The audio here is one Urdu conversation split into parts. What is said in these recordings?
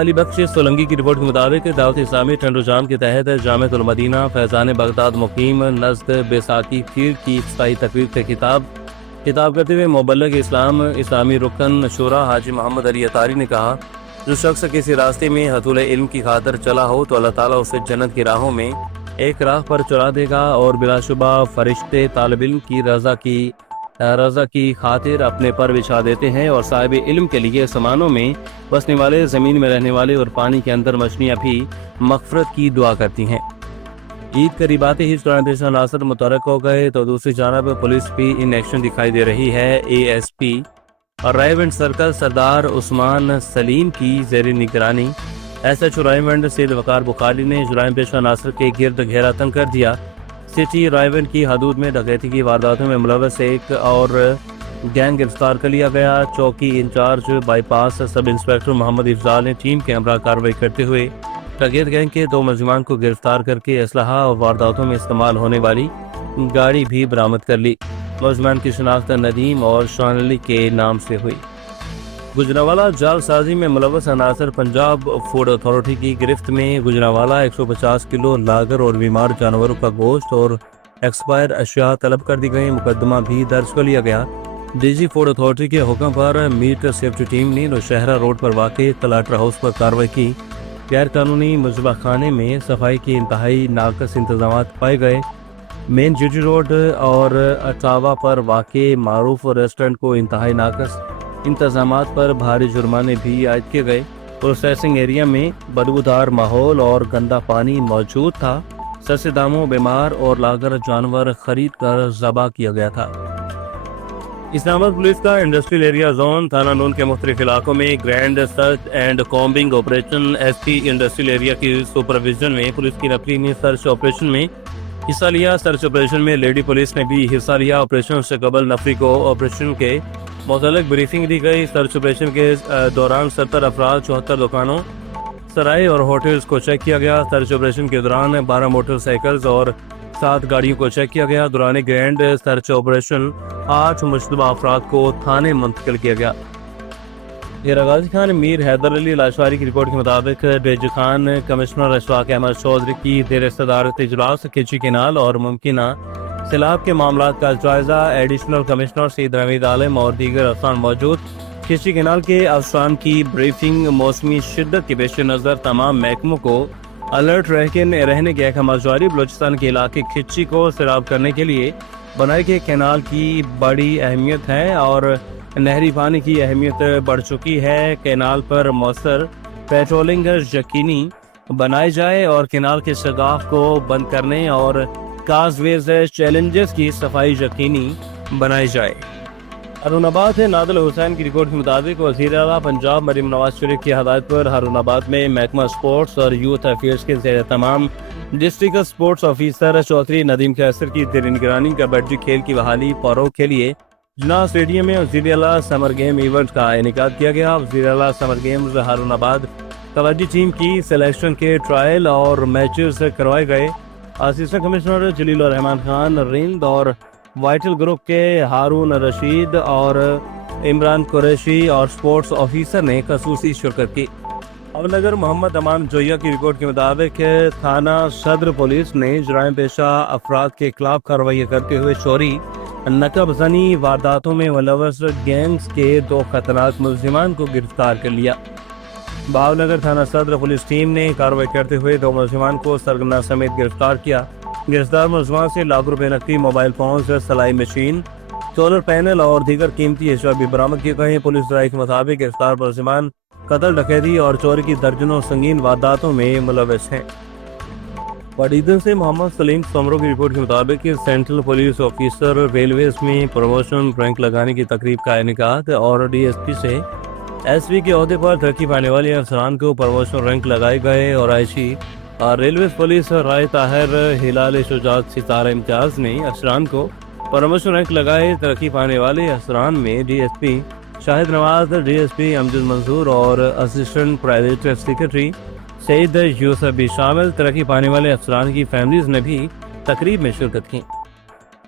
علی بخش سولنگی کی رپورٹ کے مطابق دعوت اسلامی ٹنڈو جام کے تحت جامعۃ المدینہ فیضان بغداد مقیم نزد بیساکھی پیر کی افتتاحی تقریب سے خطاب کرتے ہوئے مبلغ اسلام اسلامی رکن شورا حاجی محمد علی اطاری نے کہا، جو شخص کسی راستے میں حصول علم کی خاطر چلا ہو تو اللہ تعالیٰ اسے جنت کی راہوں میں ایک راہ پر چلا دے گا، اور بلا شبہ فرشتے طالب علم کی رضا کی خاطر اپنے پر بچھا دیتے ہیں، اور صاحب علم کے لیے آسمانوں میں بسنے والے، زمین میں رہنے والے اور پانی کے اندر مچھلیاں بھی مغفرت کی دعا کرتی ہیں۔ عید قریب آتے ہی جرائم پیشہ عناصر متحرک ہو گئے تو دوسری جانب پولیس بھی ان ایکشن دکھائی دے رہی ہے۔ اے ایس پی اور رائیونڈ سرکل سردار عثمان سلیم کی زیر نگرانی ایس ایچ او رائیونڈ سید وقار بخاری نے جرائم پیشہ عناصر کے گرد گھیرا تنگ کر دیا۔ سٹی رائیونڈ کی حدود میں ڈکیتی کی وارداتوں میں ملوث ایک اور گینگ گرفتار کر لیا گیا۔ چوکی incharge bypass sub inspector Muhammad Afzal نے ٹیم کے ہمراہ کارروائی کرتے ہوئے ڈکیت گینگ کے 2 ملزمان کو گرفتار کر کے اسلحہ اور وارداتوں میں استعمال ہونے والی گاڑی بھی برآمد کر لی۔ ملزمان کی شناخت ندیم اور شان علی کے نام سے ہوئی۔ گجرانوالہ جال سازی میں ملوث عناصر پنجاب فوڈ اتھارٹی کی گرفت میں۔ گجرانوالہ 150 کلو لاگر اور بیمار جانوروں کا گوشت اور ایکسپائر اشیاء طلب کر دی گئی۔ مقدمہ بھی درج کر لیا گیا۔ ڈی جی فوڈ اتھارٹی کے حکم پر میٹ سیفٹی ٹیم نے نوشہرہ روڈ پر واقع کلاٹر ہاؤس پر کارروائی کی۔ غیر قانونی مذبح خانے میں صفائی کے انتہائی ناقص انتظامات پائے گئے۔ مین جی ٹی روڈ اور اٹاوا پر واقع معروف ریسٹورنٹ کو انتہائی ناقص انتظامات پر بھاری جرمانے بھی عائد کیے گئے۔ پروسیسنگ ایریا میں بدبودار ماحول اور گندا پانی موجود تھا۔ سستے داموں بیمار اور لاگر جانور خرید کر ذبح کیا گیا تھا۔ اسلام آباد پولیس کا انڈسٹریل ایریا زون تھانہ نون کے مختلف علاقوں میں grand search and combing operation. S P industrial area کی سپرویژن میں پولیس کی نفری نے سرچ آپریشن میں حصہ لیا۔ سرچ آپریشن میں لیڈی پولیس نے بھی حصہ لیا۔ آپریشن سے قبل نفری کو آپریشن کے متعلق بریفنگ دی گئی۔ سرچ آپریشن کے دوران 70 افراد، 74 دکانوں، سرائے اور ہوٹلز کو چیک کیا گیا۔ سرچ آپریشن کے دوران 12 موٹر سائیکلز اور 7 گاڑیوں کو چیک کیا گیا۔ دوران گرینڈ سرچ آپریشن 8 مشتبہ افراد کو تھانے منتقل کیا گیا۔ غازی خان میر حیدر علی لاشواری کی رپورٹ کے مطابق ڈیجی خان کمشنر اشفاق احمد چودھری کی زیر صدارت اجلاس کھچی کینال اور ممکنہ سیلاب کے معاملات کا جائزہ۔ ایڈیشنل کمشنر سید حمید عالم اور دیگر افسران موجود۔ کھچی کینال کے افسران کی بریفنگ۔ موسمی شدت کے پیش نظر تمام محکموں کو الرٹ رہنے کے احکامات جاری۔ بلوچستان کے علاقے کھچی کو سیراب کرنے کے لیے بنائے گئے کینال کی بڑی اہمیت ہے اور نہری پانی کی اہمیت بڑھ چکی ہے۔ کینال پر مؤثر پیٹرولنگ یقینی بنائی جائے اور کینال کے شگاف کو بند کرنے اور کاز ویز چیلنجز کی صفائی یقینی بنائی جائے۔ ہارون آباد نادل حسین کی رپورٹ کے مطابق وزیر اعلیٰ پنجاب مریم نواز شریف کی ہدایت پر ہارون آباد میں محکمہ اسپورٹس اور یوتھ افیئرز کے زیر تمام district sports officer Chaudhry Nadeem Qaiser کی زیر نگرانی کبڈی کھیل کی بحالی فروغ کے لیے جناح اسٹیڈیم میں وزیر اعلیٰ سمر گیم ایونٹ کا انعقاد کیا گیا۔ وزیر اعلیٰ سمر گیمز ہارون آباد کبڈی ٹیم کی سلیکشن کے ٹرائل اور میچز کروائے گئے۔ اسسٹنٹ کمشنر جلیل الرحمان خان رند اور وائٹل گروپ کے ہارون رشید اور عمران قریشی اور سپورٹس آفیسر نے خصوصی شرکت کی۔ نگر محمد امان جویا کی رپورٹ کے مطابق تھانہ صدر پولیس نے جرائم پیشہ افراد کے خلاف کارروائی کرتے ہوئے چوری، نقب زنی وارداتوں میں ملوث گینگز کے 2 خطرناک ملزمان کو گرفتار کر لیا۔ بھاؤنگر تھانہ صدر پولیس ٹیم نے کارروائی کرتے ہوئے 2 ملزمان کو سرگنا سمیت گرفتار کیا۔ گرفتار ملزمان سے لاکھ روپے نقدی، موبائل فونز، سلائی مشین، سولر پینل اور دیگر قیمتی اشیاء بھی برآمد کیے گئے ہیں۔ پولیس ذرائع کے مطابق گرفتار ملزمان قتل، ڈکیتی اور چوری کی درجنوں سنگین وارداتوں میں ملوث ہیں۔ وڈیدن سے محمد سلیم سمرو کی رپورٹ کے مطابق سینٹرل پولیس آفیسر ریلویز میں پروموشن رینک لگانے کی تقریب کا انعقاد، اور ڈی ایس پی سے ایس پی کے عہدے پر ترقی پانے والے افسران کو پروموشن رینک لگائے گئے۔ اور آئیشی ریلویز پولیس رائے طاہر، ہلال شجاعت، ستارہ امتیاز نے افسران کو پروموشن رینک لگائے۔ ترقی پانے والے افسران میں ڈی ایس پی شاہد نواز، ڈی ایس پی امجد منظور اور اسسٹنٹ پرائیویٹ سیکرٹری سعید یوسف بھی شامل۔ ترقی پانے والے افسران کی فیملیز نے بھی تقریب میں شرکت کی۔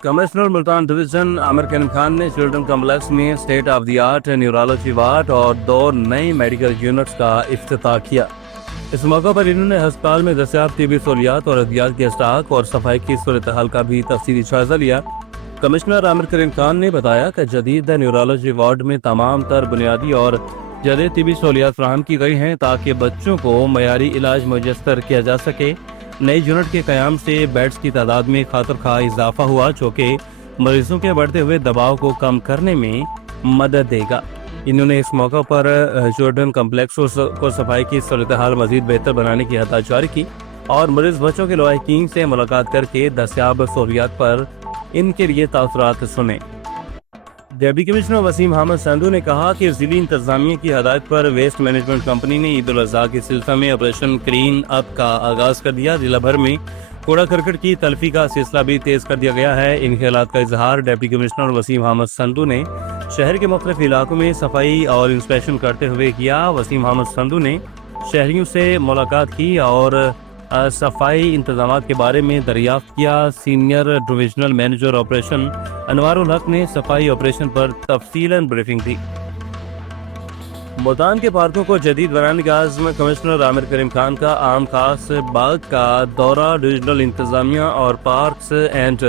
کمشنر ملتان ڈویژن عامر کریم خان نے چلڈرن کمپلیکس میں state of the art neurology ward اور 2 نئے میڈیکل یونٹس کا افتتاح کیا۔ اس موقع پر انہوں نے ہسپتال میں دستیاب طبی سہولیات اور ادویات کے اسٹاک اور صفائی کی صورتحال کا بھی تفصیلی جائزہ لیا۔ کمشنر عامر کریم خان نے بتایا کہ جدید نیورولوجی وارڈ میں تمام تر بنیادی اور جدید طبی سہولیات فراہم کی گئی ہیں تاکہ بچوں کو معیاری علاج میسر کیا جا سکے۔ نئے یونٹ کے قیام سے بیڈز کی تعداد میں خاطر خواہ اضافہ ہوا جو کہ مریضوں کے بڑھتے ہوئے دباؤ کو کم کرنے میں مدد دے گا۔ انہوں نے اس موقع پر چلڈرن کمپلیکس کو صفائی کی صورتحال مزید بہتر بنانے کی ہدایت جاری کی اور مریض بچوں کے لواحقین سے ملاقات کر کے دستیاب سہولیات پر ان کے لیے تاثرات سنے۔ ڈپٹی کمشنر وسیم حامد سندھو نے کہا کہ ضلعی انتظامیہ کی ہدایت پر ویسٹ مینجمنٹ کمپنی نے عید الاضحیٰ کے سلسلے میں آپریشن کلین اپ کا آغاز کر دیا۔ ضلع بھر میں کوڑا کرکٹ کی تلفی کا سلسلہ بھی تیز کر دیا گیا ہے۔ ان خیالات کا اظہار ڈپٹی کمشنر وسیم حامد سندھو نے شہر کے مختلف علاقوں میں صفائی اور انسپیکشن کرتے ہوئے کیا۔ وسیم حامد سندھو نے شہریوں سے ملاقات کی اور صفائی انتظامات کے بارے میں دریافت کیا۔ سینئر ڈویژنل مینیجر آپریشن انوار الحق نے صفائی آپریشن پر تفصیلاً بریفنگ دی۔ ملتان کے پارکوں کو جدید بنانے کا عزم کمشنر عامر کریم خان کا عام خاص باغ کا دورہ۔ ڈویژنل انتظامیہ اور parks and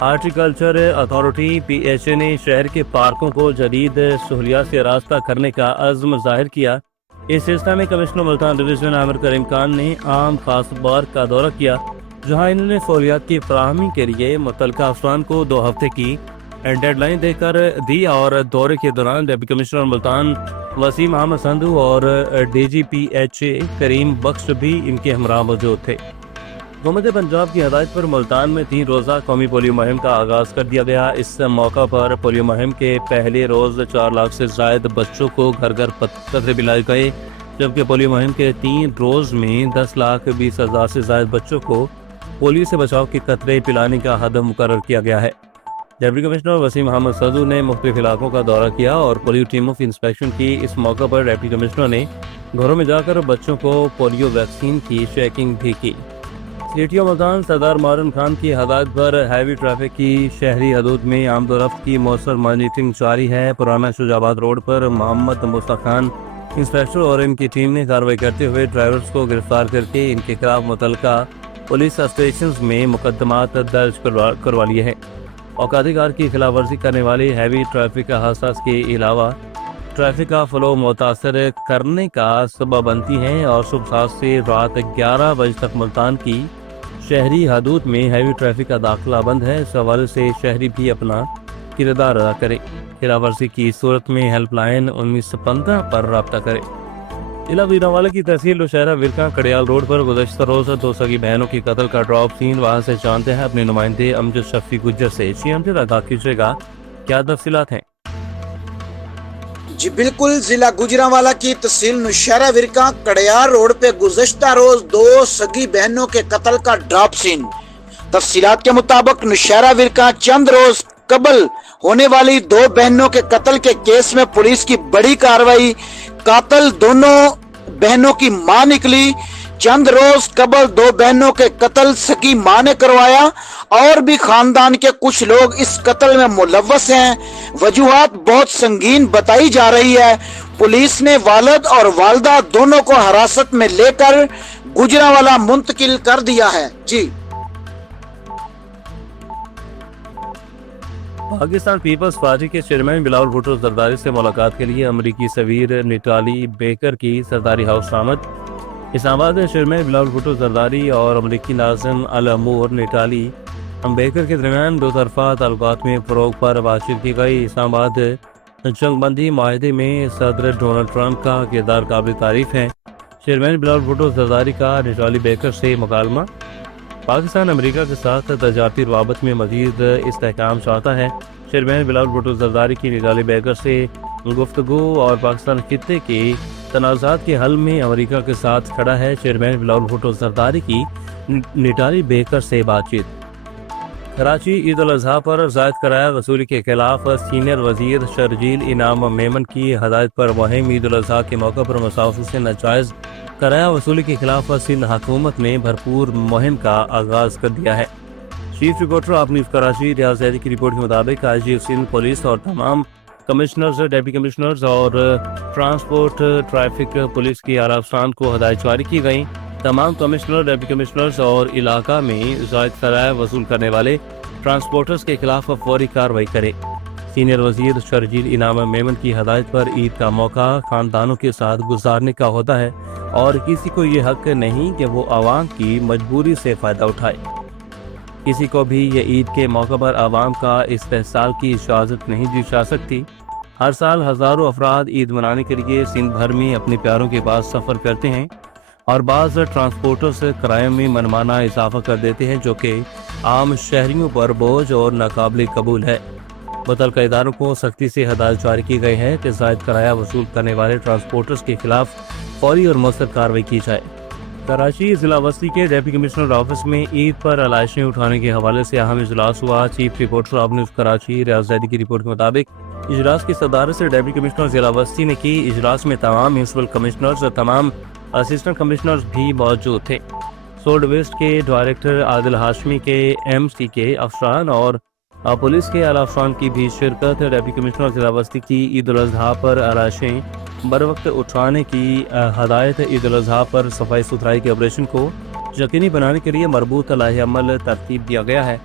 horticulture authority PHA نے شہر کے پارکوں کو جدید سہولیات سے آراستہ کرنے کا عزم ظاہر کیا۔ اس سلسلے میں کمشنر ملتان ڈویژن عامر کریم خان نے عام خاص باغ کا دورہ کیا جہاں انہوں نے سہولیات کی فراہمی کے لیے متعلقہ افسران کو 2 ہفتے کی ڈیڈ لائن دے کر دی اور دورے کے دوران ڈپٹی کمشنر ملتان وسیم حامد سندھو اور DG PHA کریم بخش بھی ان کے ہمراہ موجود تھے۔ حکومت پنجاب کی ہدایت پر ملتان میں 3 روزہ قومی پولیو مہم کا آغاز کر دیا گیا۔ اس موقع پر پولیو مہم کے پہلے روز 4 لاکھ سے زائد بچوں کو گھر گھر قطرے پلائے گئے، جبکہ پولیو مہم کے 3 روز میں 10,20,000 سے زائد بچوں کو پولیو سے بچاؤ کے قطرے پلانے کا ہدف مقرر کیا گیا ہے۔ ڈپٹی کمشنر وسیم حامد سندھو نے مختلف علاقوں کا دورہ کیا اور پولیو ٹیموں کی انسپیکشن کی۔ اس موقع پر ڈپٹی کمشنر نے گھروں میں جا کر بچوں کو پولیو ویکسین کی چیکنگ بھی کی۔ CTO ملتان سردار مارن خان کی ہدایت پر ہیوی ٹریفک کی شہری حدود میں آمد و رفت کی مؤثر مانیٹرنگ جاری ہے۔ پرانا شجاع آباد روڈ پر محمد مصطفیٰ خان انسپیکٹر اور ان کی ٹیم نے کارروائی کرتے ہوئے ڈرائیورز کو گرفتار کر کے ان کے خلاف متعلقہ پولیس اسٹیشنز میں مقدمات درج کروا لیے ہیں۔ اوقاتی کار کی خلاف ورزی کرنے والے ہیوی ٹریفک حادثات کے علاوہ ٹریفک کا فلو متاثر کرنے کا سبب بنتی ہیں اور صبح 7 سے رات 11 بجے تک ملتان کی شہری حدود میں ہیوی ٹریفک کا داخلہ بند ہے۔ اس حوالے سے شہری بھی اپنا کردار ادا کرے۔ خلاف ورزی کی صورت میں ہیلپ لائن 1915 پر رابطہ کرے۔ ضلع گوجرانوالہ کی تحصیل نوشہرہ ورکا کڑیال روڈ پر گزشتہ روز 2 سگی بہنوں کی قتل کا ڈراپ سین وہاں سے جانتے ہیں اپنے نمائندے امجد شفیع گجر سے۔ امجد آگاہ کیجیے گا، کیا تفصیلات ہیں؟ جی بالکل، ضلع گوجرانوالہ کی تحصیل نوشہرہ ورکا کڑیال روڈ پہ گزشتہ روز 2 سگی بہنوں کے قتل کا ڈراپ سین۔ تفصیلات کے مطابق نوشہرہ ورکا چند روز قبل ہونے والی 2 بہنوں کے قتل کے کیس میں پولیس کی بڑی کارروائی۔ قاتل دونوں بہنوں کی ماں نکلی۔ چند روز قبل 2 بہنوں کے قتل سگی ماں نے کروایا اور بھی خاندان کے کچھ لوگ اس قتل میں ملوث ہیں۔ وجوہات بہت سنگین بتائی جا رہی ہے۔ پولیس نے والد اور والدہ دونوں کو حراست میں لے کر گوجرانوالہ منتقل کر دیا ہے۔ جی پاکستان پیپلز پارٹی کے چیئرمین بلاول بھٹو زرداری سے ملاقات کے لیے امریکی سفیر نٹالی بیکر کی سرداری ہاؤس آمد۔ اسلام آباد میں چیئرمین بلاول بھٹو زرداری اور امریکی ناظم الامور نٹالی بیکر کے درمیان 2 طرفہ تعلقات میں فروغ پر بات چیت کی گئی۔ اسلام آباد جنگ بندی معاہدے میں صدر ڈونلڈ ٹرمپ کا کردار قابل تعریف ہے۔ چیئرمین بلاول بھٹو زرداری کا نٹالی بیکر سے مکالمہ۔ پاکستان امریکہ کے ساتھ تجارتی روابط میں مزید استحکام چاہتا ہے۔ چیئرمین بلاول بھٹو زرداری کی نٹالی بیکر سے گفتگو اور پاکستان خطے کے تنازعات کے حل میں امریکہ کے ساتھ کھڑا ہے۔ چیئرمین بلاول بھٹو زرداری کی نٹالی بیکر سے بات چیت۔ کراچی عید الاضحیٰ پر زائد کرایہ وصولی کے خلاف سینئر وزیر شرجیل انعام میمن کی ہدایت پر مہم عید الاضحیٰ کے موقع پر مسافروں سے ناجائز کرایہ وصولی کے خلاف سندھ حکومت نے بھرپور مہم کا آغاز کر دیا ہے۔ چیف رپورٹر آپ نیوز کراچی ریاض زیدی کی رپورٹ کے مطابق آئی جی سندھ پولیس اور تمام کمشنرز، ڈپٹی کمشنرز اور ٹرانسپورٹ ٹریفک پولیس کی اعلیٰ افسران کو ہدایت جاری کی گئی تمام کمشنر، ڈپٹی کمشنرز اور علاقہ میں زائد کرایہ وصول کرنے والے ٹرانسپورٹرز کے خلاف فوری کارروائی کرے۔ سینئر وزیر شرجیل انعام میمن کی ہدایت پر عید کا موقع خاندانوں کے ساتھ گزارنے کا ہوتا ہے اور کسی کو یہ حق نہیں کہ وہ عوام کی مجبوری سے فائدہ اٹھائے۔ کسی کو بھی یہ عید کے موقع پر عوام کا استحصال کی اجازت نہیں دی جا سکتی۔ ہر سال ہزاروں افراد عید منانے کے لیے سندھ بھر میں اپنے پیاروں کے پاس سفر کرتے ہیں اور بعض ٹرانسپورٹرز کرایوں میں منمانہ اضافہ کر دیتے ہیں جو کہ عام شہریوں پر بوجھ اور ناقابل قبول ہے۔ متعلقہ اداروں کو سختی سے ہدایت جاری کی گئی ہے کہ زائد کرایہ وصول کرنے والے ٹرانسپورٹرز کے خلاف فوری اور مؤثر کارروائی کی جائے۔ کراچی ضلع وسطی کے ڈپٹی کمشنر آفس میں عید پر علائشیں اٹھانے کے حوالے سے اہم اجلاس ہوا۔ چیف رپورٹر آپ نیوز کراچی ریاض زیدی کی رپورٹ کے مطابق اجلاس کی صدارت سے ڈپٹی کمشنر ضلع وسطی نے کی۔ اجلاس میں تمام میونسپل کمشنرز اور تمام اسسٹنٹ کمشنرز بھی موجود تھے۔ سولڈ ویسٹ کے ڈائریکٹر عادل ہاشمی کے ایم سی کے افسران اور پولیس کے اعلیٰ افسران کی بھی شرکت۔ ڈپٹی کمشنر ضلع وسطی کی عید الاضحیٰ پر علائشیں بروقت اٹھانے کی ہدایت۔ عید الاضحیٰ پر صفائی ستھرائی کے آپریشن کو یقینی بنانے کے لیے مربوط لائحہ عمل ترتیب دیا گیا ہے۔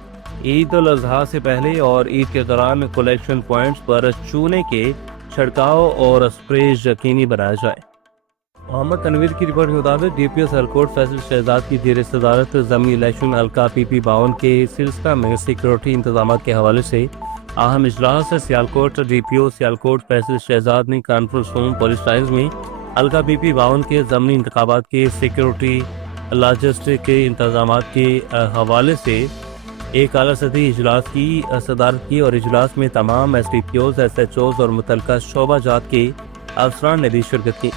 عید الاضحیٰ سے پہلے اور عید کے دوران کلیکشن پوائنٹس پر چونے کے چھڑکاؤ اور اسپرے یقینی بنایا جائے۔ محمد تنویر کی رپورٹ کے مطابق ڈی پی او سیالکوٹ فیصل شہزاد کی زیر صدارت ضمنی الیکشن حلقہ پی پی 52 کے سلسلہ میں سیکورٹی انتظامات کے حوالے سے اہم اجلاس۔ سیالکوٹ ڈی پی او سیالکوٹ فیصل شہزاد نے کانفرنس روم پولیس لائنز میں حلقہ پی پی 52 کے ضمنی انتخابات کے سیکورٹی لاجسٹک کے انتظامات کے حوالے سے ایک اعلیٰ سطحی اجلاس کی صدارت کی اور اجلاس میں تمام S D P Os, S H Os اور متعلقہ شعبہ جات کے افسران نے بھی شرکت کی۔